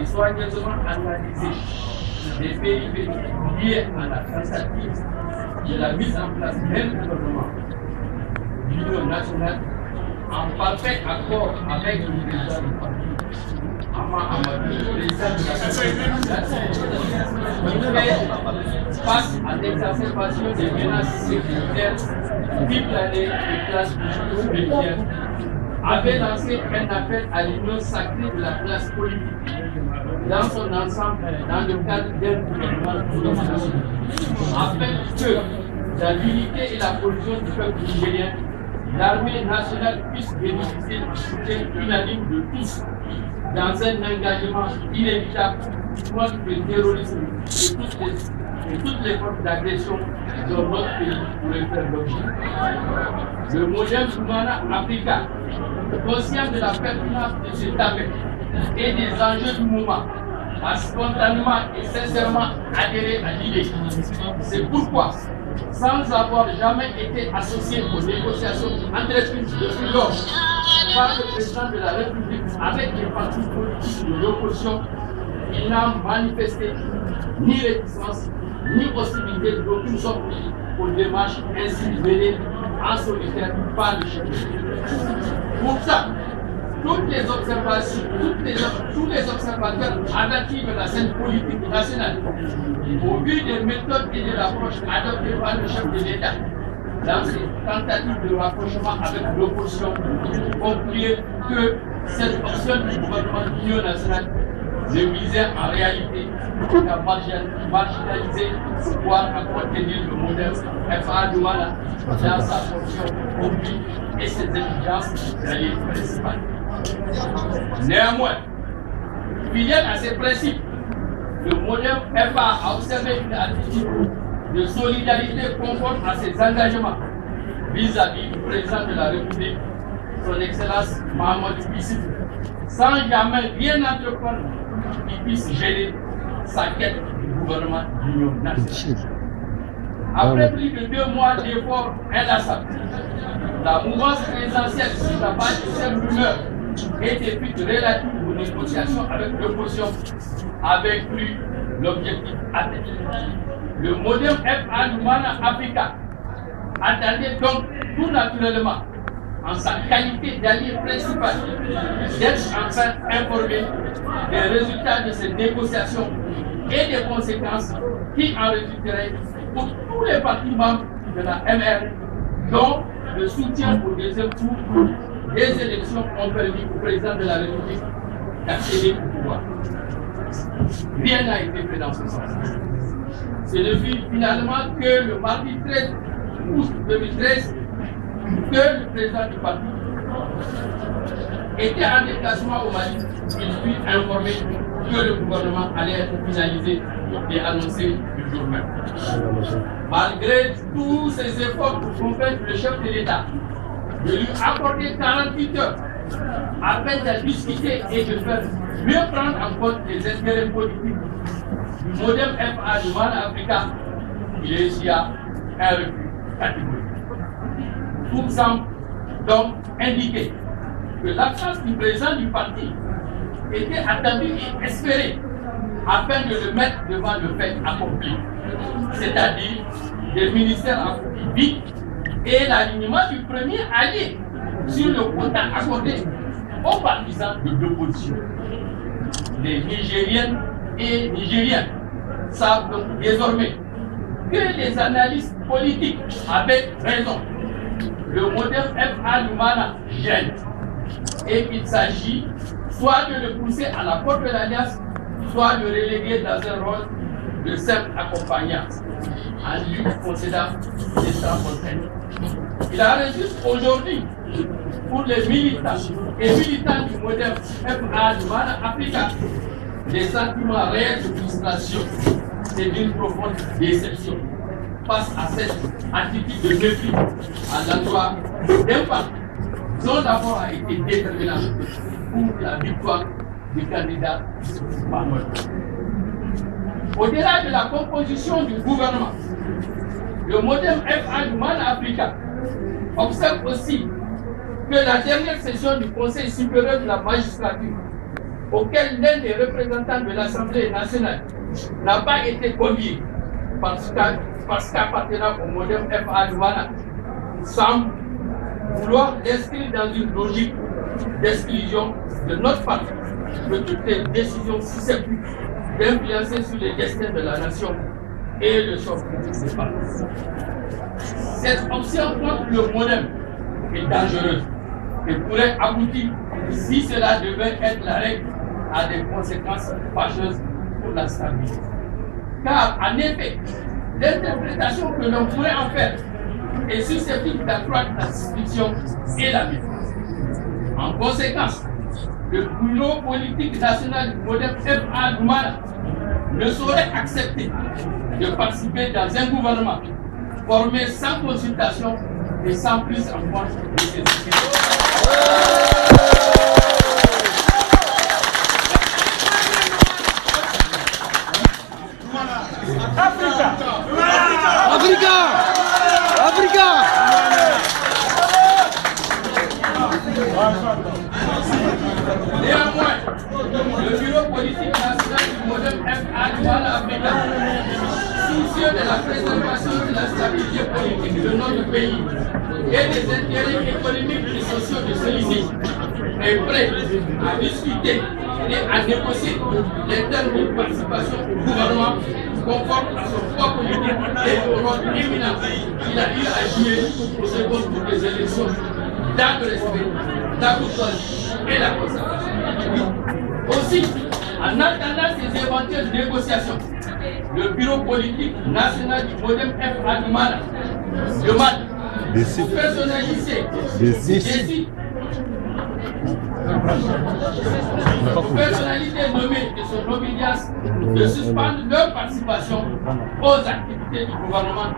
et soigneusement analysé les péripéties liées à la tentative de la mise en place même gouvernement de l'Union nationale en parfait accord avec le président du parti, Ama Amadou, le président de la République, face à l'exacerbation des menaces sécuritaires qui planaient les classes médias, avait lancé un appel à l'union sacrée de la classe politique dans son ensemble dans le cadre d'un gouvernement national, afin que dans l'unité et la cohésion du peuple nigérien, l'armée nationale puisse bénéficier du soutien unanime de tous dans un engagement inévitable contre le terrorisme et toutes les formes d'agression dont notre pays pourrait faire l'objet. Le modèle Soumana Africa, conscient de la pertinence de cet appel et des enjeux du moment, a spontanément et sincèrement adhéré à l'idée. C'est pourquoi, sans avoir jamais été associé aux négociations entreprises depuis lors par le président de la République avec les partis politiques de l'opposition, il n'a manifesté ni réticence ni hostilité d'aucune sorte aux démarches ainsi menées en solitaire par le chef. Pour ça, tous les observateurs avertis de la scène politique nationale, au vu des méthodes et de l'approche adoptées par le chef de l'État dans ses tentatives de rapprochement avec l'opposition, concluent que cette option du gouvernement de l'Union nationale ne visait en réalité qu'à marginaliser, voire à contenir le modèle FA Douala dans sa fonction publique et ses exigences d'alliés principales. Néanmoins, fidèle à ces principes, le modèle FA a observé une attitude de solidarité conforme à ses engagements vis-à-vis du président de la République, son Excellence Mahamadou Issoufou, sans jamais rien entreprendre qui puisse gêner sa quête du gouvernement de l'Union nationale. Après plus de 2 mois d'efforts inlassables, la mouvance présidentielle sur la base de ces rumeurs et des fuites relatives aux négociations avec l'opposition avait pris l'objectif atteint. Le modèle FA Lumana Africa attendait donc tout naturellement, en sa qualité d'allié principal, d'être enfin informé des résultats de ces négociations et des conséquences qui en résulteraient pour tous les partis membres de la MR, dont le soutien au deuxième tour des élections ont permis au président de la République d'accéder au pouvoir. Rien n'a été fait dans ce sens. Ce ne fut finalement que le mardi 13 août 2013 que le président du parti était en déplacement au Mali. Il fut informé que le gouvernement allait être finalisé et annoncé le jour même. Malgré tous ces efforts pour convaincre le chef de l'État de lui accorder 48 heures afin de discuter et de faire mieux prendre en compte les intérêts politiques du modèle FA du Mal Africa, il y a un refus catégorique. Tout semble donc indiquer que l'absence du président du parti était attendue et espérée afin de le mettre devant le fait accompli, c'est-à-dire des ministères à vide et l'alignement du premier allié sur le quota accordé aux partisans de l'opposition. Les Nigériennes et Nigériens savent donc désormais que les analystes politiques avaient raison. Le modèle FA Lumana gêne et qu'il s'agit soit de le pousser à la porte de l'alliance, soit de le reléguer dans un rôle de simple accompagnant en lui concédant des transfontaines. Il enregistre aujourd'hui pour les militants et militants du modèle FA Lumana Africa des sentiments réels de frustration et d'une profonde déception face à cette attitude de mépris à l'endroit d'un parti dont d'abord a été déterminant pour la victoire du candidat Mahmoud. Au-delà de la composition du gouvernement, le modèle FA Lumana Africa observe aussi que la dernière session du Conseil supérieur de la magistrature auquel l'un des représentants de l'Assemblée nationale n'a pas été convié parce qu'appartenant au modem FA Douala, semble vouloir l'inscrire dans une logique d'exclusion de notre parti de toutes les décisions susceptibles d'influencer sur les destins de la nation et le sort du parti. Cette option contre le modem est dangereuse et pourrait aboutir, si cela devait être la règle, à des conséquences fâcheuses pour la stabilité. Car, en effet, l'interprétation que l'on pourrait en faire est susceptible d'accroître la suspicion et la méfiance. En conséquence, le bureau politique national du modem FA Douala ne saurait accepter de participer dans un gouvernement formé sans consultation et sans prise en compte de ses idées. Néanmoins, le bureau politique national du modem FA Douala Africa, soucieux de la préservation de la stabilité politique de notre pays et des intérêts économiques et sociaux de celui-ci, est prêt à discuter et à négocier les termes de participation au gouvernement conforme à son poids politique et au rôle éminent qu'il a eu à jouer au second tour des élections dans le respect, la coutume et la conservation. Aussi, en attendant ces éventuelles négociations, le bureau politique national du modem FA Douala demande aux personnalités aux personnalités nommées de son obédience de suspendre leur participation aux activités du gouvernement.